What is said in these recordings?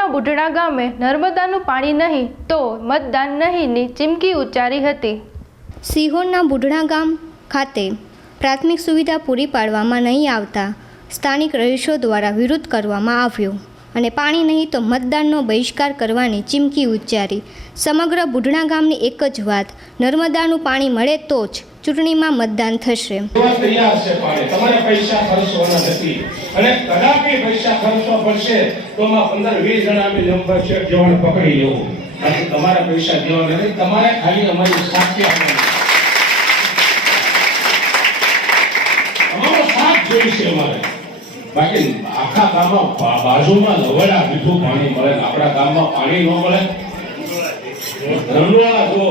સિહોરના બુઢણા ગામે નર્મદાનું પાણી નહીં તો મતદાન નહીંની ચીમકી ઉચ્ચારી હતી. સિહોરના બુઢણા ગામ ખાતે પ્રાથમિક સુવિધા પૂરી પાડવામાં નહીં આવતા સ્થાનિક રહીશો દ્વારા વિરોધ કરવામાં આવ્યો અને પાણી નહીં તો મતદાનનો બહિષ્કાર કરવાની ચીમકી ઉચ્ચારી. સમગ્ર બુઢણા ગામની એક જ વાત, નર્મદાનું પાણી મળે તો જ ચૂંટણીમાં મતદાન થશે. તૈયાર પૈસા ખર્ચવાના નથી. પૈસા ખર્ચવા પડશે, તો નંબર છે તમારે પૈસા તમારે ખાલી અમારી સાથે બાકી આખા ગામમાં બાજુમાં લવડા મીઠું પાણી મળે આપણા ગામમાં પાણી ન મળે. રંડોળા જો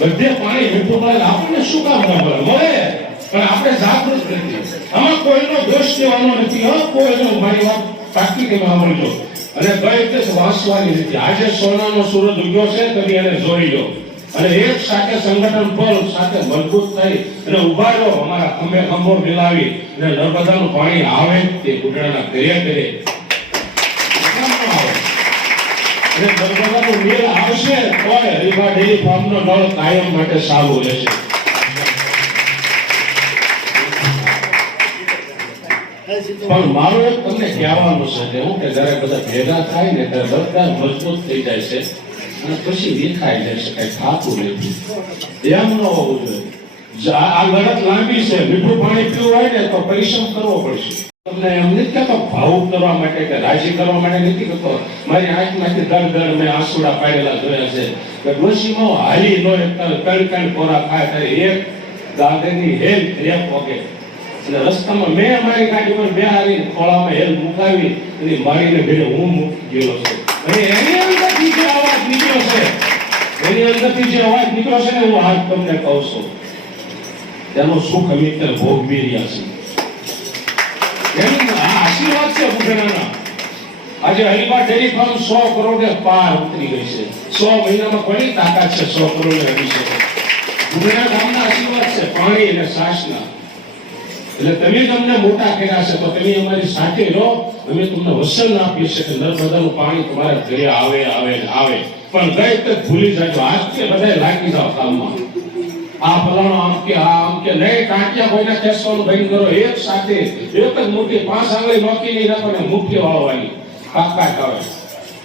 બધે પાણી મીઠું આપણને શું કામ ન મળે પણ આપણે જાગૃત નથી. આમાં કોઈનો દોષ કહેવાનો નથી. હો, કોઈનો મારી વાત કે સાંભળજો. અને કઈ રીતે વાંચવાની નથી આજે સોનાનો સૂરજ ઉગ્યો છે તમે એને જોઈ લો. અને એક સાથે સંગઠન બળ સાથે મજબૂત થઈ અને ઊભા રહો. અમારા ખંભે ખંભો મિલાવી અને નર્મદાનું પાણી આવે તે ઘૂંટણાના કર્યા ઘરે કેમ ન આવે? અને મેળ આવશે તોય હરીફા ડેરી ફાર્મનો નળ કાયમ માટે ચાલુ રહેશે. પણ મારું એક તમને કહેવાનું છે કે હું કે જ્યારે બધા ભેગા થાય ને ત્યારે બધા મજબૂત થઈ જાય છે અને પછી વિખાઈ જાય છે કઈ થાતું નથી. એમ ન હોવું જોઈએ. આ લડત લાંબી છે. મીઠું પાણી પીવું હોય ને તો પરિશ્રમ કરવો પડશે. તમને એમ નથી કહેતો, ભાવુક કરવા માટે કે રાજી કરવા માટે નથી કહેતો. મારી આંખમાંથી દર દર મેં આંસુડા પાડેલા જોયા છે. કે ડોશીમાં હાલી નો કણ કણ કોરા ખાય ત્યારે એક દાદરની હેલ એક પોકે. અને રસ્તામાં મેં મારી ગાડી પર બે હારી ખોળામાં હેલ મુકાવી અને મારીને ભેડે હું મૂકી ગયેલો છું. અને એની અંદરથી જે અવાજ નીકળ્યો છે, એની અંદરથી જે અવાજ નીકળ્યો છે ને, હું હાથ તમને કહું છું. તેનો સુખ અમે અત્યારે ભોગવી રહ્યા છીએ આશીર્વાદ છે બુઢાણાના આજે હરિભા ફાર્મ સો કરોડે પાર ઉતરી ગઈ છે સો મહિનામાં કોની તાકાત છે સો કરોડ હરી છે બુઢાણા ગામના આશીર્વાદ છે પાણી અને સાસના એટલે તમે તમને મોટા કર્યા છે તો તમે અમારી સાથે રહો અમે તમને વસન આપીએ છીએ કે નર્મદાનું પાણી તમારા ઘરે આવે આવે આવે પણ ગઈ તક ભૂલી જાજો આજથી બધાય લાગી જાઓ કામમાં આ ફલાણો આમ કે આ આમ કે નહીં ટાંટિયા કોઈના ખેંચવાનું બંધ કરો એક સાથે એક જ મૂર્તિ પાંચ આંગળી નોકી નહીં રાખો ને મુઠ્ઠી વાળવાની કાકા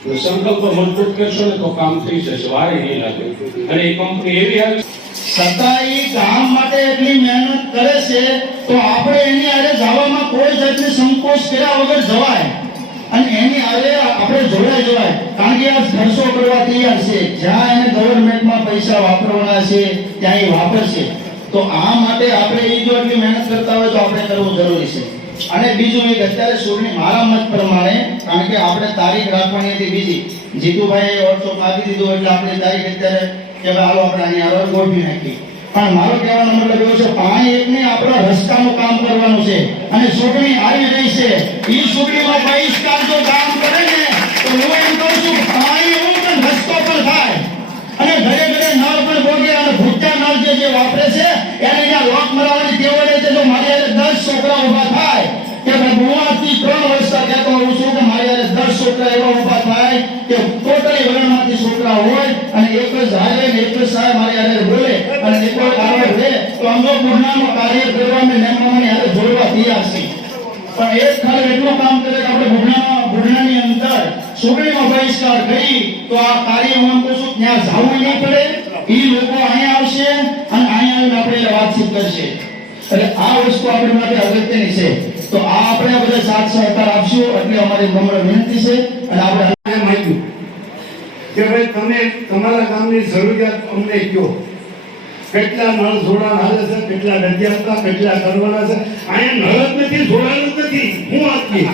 તો સંકલ્પ મજબૂત કરશો ને તો કામ થઈ જશે વારે નહીં લાગે અને એ કંપની એવી આવી છતાં કામ માટે એટલી મહેનત કરે છે તો આપણે એની આરે જવામાં કોઈ જાતની સંકોચ કર્યા વગર જવાય અને એની આવે આપણે જોડાય જવાય. કારણ કે આ ખર્ચો કરવા તૈયાર છે. જ્યાં એને ગવર્મેન્ટમાં પૈસા વાપરવાના છે, ત્યાં એ વાપરશે. તો આ માટે આપણે એ જો એટલી મહેનત કરતા હોય તો આપણે કરવું જરૂરી છે. અને બીજું એક, અત્યારે સૂરની મારા મત પ્રમાણે, કારણ કે આપણે તારીખ રાખવાની હતી બીજી. જીતુભાઈએ વોટ્સઅપ આપી દીધું, એટલે આપણે તારીખ અત્યારે કે હાલો આપણે અહીંયા ગોઠવી નાખી પણ મારો કહેવાનો મતલબ એવો છે, પાણી એક ને આપણે રસ્તાનું કામ કરવાનું છે. અને છોકરી આવી રહી છે. એ ચૂંટણીમાં બહિષ્કાર જો કામ કરે ને, તો હું એમ કહું છું, પાણી એવું પણ રસ્તો પણ થાય. અને ઘરે ઘરે નળ પણ ભોગે અને ભૂખ્યા નળ જે વાપરે છે, એને ત્યાં લોક મરાવવાની ટેવ રહે છે, જો મારી હારે દસ છોકરા ઊભા થાય, કે હું આજથી ત્રણ વર્ષ કહેતો હોઉં છું કે મારી હારે દસ છોકરા એવા ઊભા થાય કે ટોટલી વરણમાંથી છોકરા હોય અને એક જ હારે ને એક જ સાહેબ મારી હારે બોલે કારણ છે, તો ગુનામાં કાર્ય કરવા મેં હારે જોડવા તૈયાર છે પણ એક ખાલી એટલું કામ કરે કે આપણે બુઢણા બુઢણાની અંદર સુગડીમાં બહિષ્કાર કરી, તો આ કાર્ય હું કહું ત્યાં જવું નહીં પડે. એ લોકો અહીંયા આવશે અને અહીંયા આવીને આપણે વાતચીત કરશે. એટલે આ વસ્તુ આપણી માટે અગત્યની છે. તો આ આપણે બધા સાથ સહકાર આપશું એટલે અમારી નમ્ર વિનંતી છે અને આપણે માહિતી. કે ભાઈ, તમે તમારા ગામની જરૂરિયાત અમને કહો. કેટલા નળ જોડાણ હાલે છે, કેટલા ડડિયાતા કેટલા કરવાના છે. અહીંયા નળ નથી જોડાણ નથી. હું આપી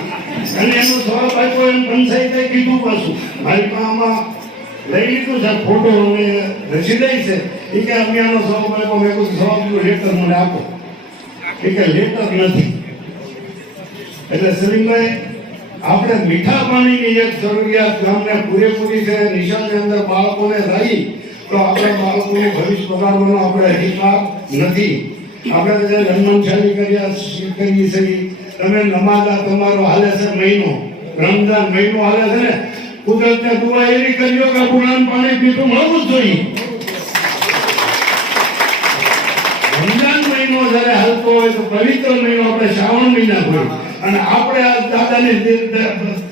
અને એનો જવાબ આપ્યો, એમ પંચાયતે કીધું પાછું. મારી આમાં લઈ લીધું છે, ફોટો અમે રસી દઈ છે. એ કે અમે આનો જવાબ આપ્યો, મેં કીધું, જવાબ લેટર મને આપો. એ કે લેટર નથી. એટલે સલીમભાઈ આપણે મીઠા પાણીની એક જરૂરિયાત ગામને પૂરેપૂરી છે, નિશાળની અંદર બાળકોને રહી તો આપણે બાળકોનું ભવિષ્ય બગાડવાનો આપણે અધિકાર નથી. આપણે જે જન્મશાળી કર્યા કરીએ તમે નમાજા તમારો હાલે છે મહિનો. રમજાન મહિનો હાલે છે ને? કુદરતને દુઆ એવી કર્યો કે પુરાણ પાણી પીતું મળવું જ જોઈએ. રમજાન મહિનો જ્યારે હાલતો હોય તો પવિત્ર મહિનો આપણે શ્રાવણ મહિના હોય. અને આપણે આ દાદાની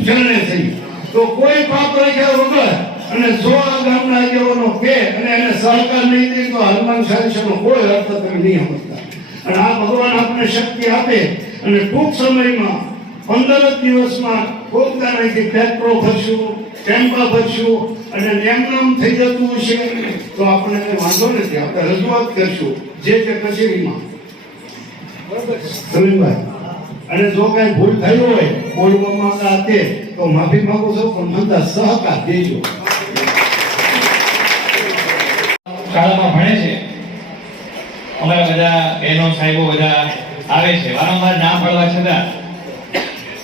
શરણે થઈ તો કોઈ પાપ રાખ્યા વગર અને સોળ ગામના આગેવાનો કે અને એને સહકાર નહીં દે તો હનુમાન ચાલીસાનો કોઈ અર્થ તમે નહીં સમજતા. અને આ ભગવાન આપણને શક્તિ આપે અને ટૂંક સમયમાં પંદર જ દિવસમાં પોતાનાથી પેટ્રો ભરશું, ટેમ્પા ભરશું અને નેમનામ થઈ જતું હશે, તો આપણને વાંધો નથી. આપણે રજૂઆત કરશું જે તે કચેરીમાં. સમીરભાઈ અને જો કઈ ભૂલ થઈ હોય, બોલવામાં તે, તો માફી માંગુ છું, પણ મને સહકાર દેજો. શાળામાં ભણે છે. અમારા બધા બહેનો, સાહેબો બધા આવે છે. વારંવાર ના પાડવા છતાં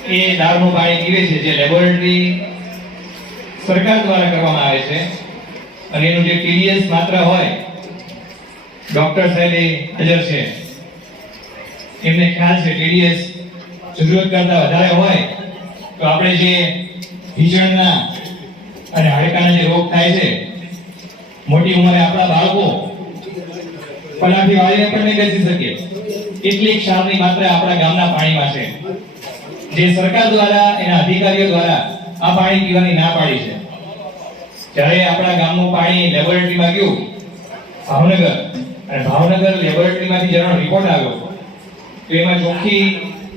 એ દારૂનું પાણી પીવે છે, જે લેબોરેટરી સરકાર દ્વારા કરવામાં આવે છે. અને એનું જે ટીડીએસ માત્ર હોય ડોક્ટર સાહેબ એ હાજર છે. એમને ખ્યાલ છે ટીડીએસ જરૂરત કરતાં વધારે હોય, તો આપણે જે ભીષણના અને હાડકાના જે રોગ થાય છે મોટી ઉંમરે આપણા બાળકો પલાઠી વાળીને પણ નહીં બેસી શકે. એટલી ક્ષારની માત્ર આપણા ગામના પાણીમાં છે. જે સરકાર દ્વારા, એના અધિકારીઓ દ્વારા આ પાણી પીવાની ના પાડી છે. જ્યારે આપણા ગામનું પાણી લેબોરેટરીમાં ગયું, ભાવનગર, અને ભાવનગર લેબોરેટરીમાંથી જેનો રિપોર્ટ આવ્યો, તો એમાં ચોખ્ખી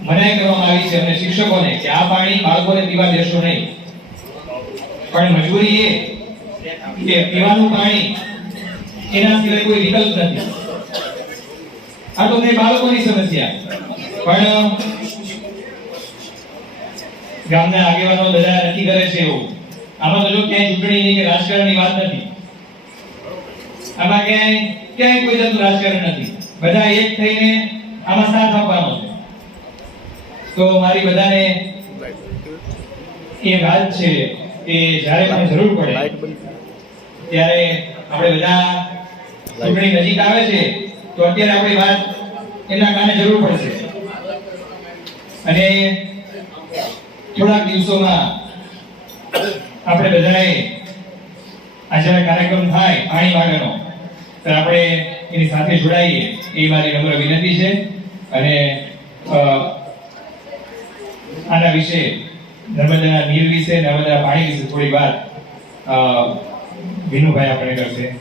મનાઈ કરવામાં આવી છે અને શિક્ષકોને કે આ પાણી બાળકોને પીવા દેશો નહીં. પણ મજબૂરી એ કે પીવાનું પાણી એના સિવાય કોઈ વિકલ્પ નથી. આ તે બાળકોની સમસ્યા. પણ ગામના આગેવાનો બધા નક્કી કરે છે એવું. આમાં તો જો ક્યાંય ચૂંટણીની કે રાજકારણની વાત નથી. આમાં ક્યાંય ક્યાંય કોઈ જાતનું રાજકારણ નથી. બધા એક થઈને આમાં સાથ આપવાનો છે. તો મારી બધાને એ વાત છે કે જ્યારે મને જરૂર પડે ત્યારે આપણે બધા ચૂંટણી નજીક આવે છે, તો અત્યારે આપણી વાત એના કારણે જરૂર પડશે. અને થોડાક દિવસોમાં આપણે બધાએ આ જ્યારે કાર્યક્રમ થાય, પાણી માટેનો, તો આપણે એની સાથે જોડાઈએ, એ મારી નમ્ર વિનંતી છે. અને આના વિશે, નર્મદાના નીર વિશે, નર્મદાના પાણી વિશે થોડી વાત વિનુભાઈ આપણે કરશે.